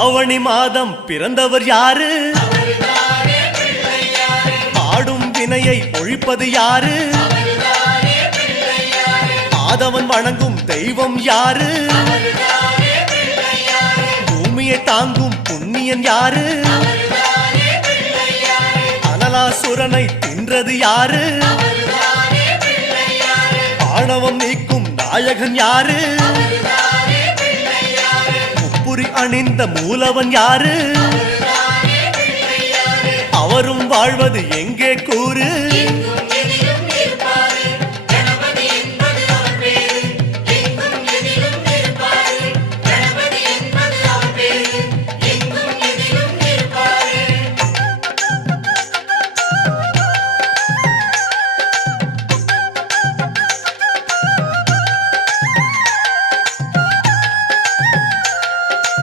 ஆவணி மாதம் பிறந்தவர் யாரு? ஆடும் வினையை ஒழிப்பது யாரு? ஆதவன் வணங்கும் தெய்வம் யாரு? பூமியை தாங்கும் புண்ணியன் யாரு? அனலாசுரனை தின்றது யாரு? ஆணவம் நீக்கும் நாயகன் யாரு? முப்புரி அணிந்த மூலவன் யாரு? அவரும் வாழ்வது எங்கே கூறு?